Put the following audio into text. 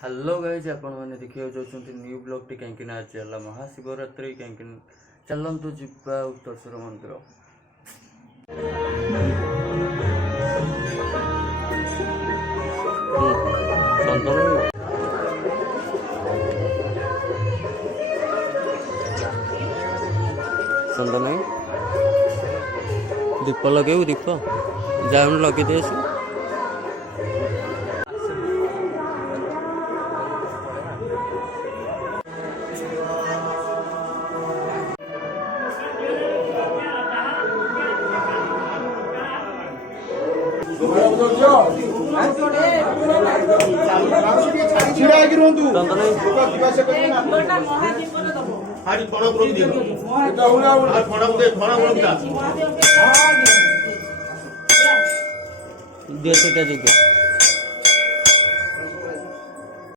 hello guys आपण मैंने देखिए जाऊँ न्यू ब्लॉग टी कहीं आज चला महाशिवरात्रि कहीं चलतु जा उत्तरसर मंदिर चंदन दीप लगे दीप जाऊन लगे दे देश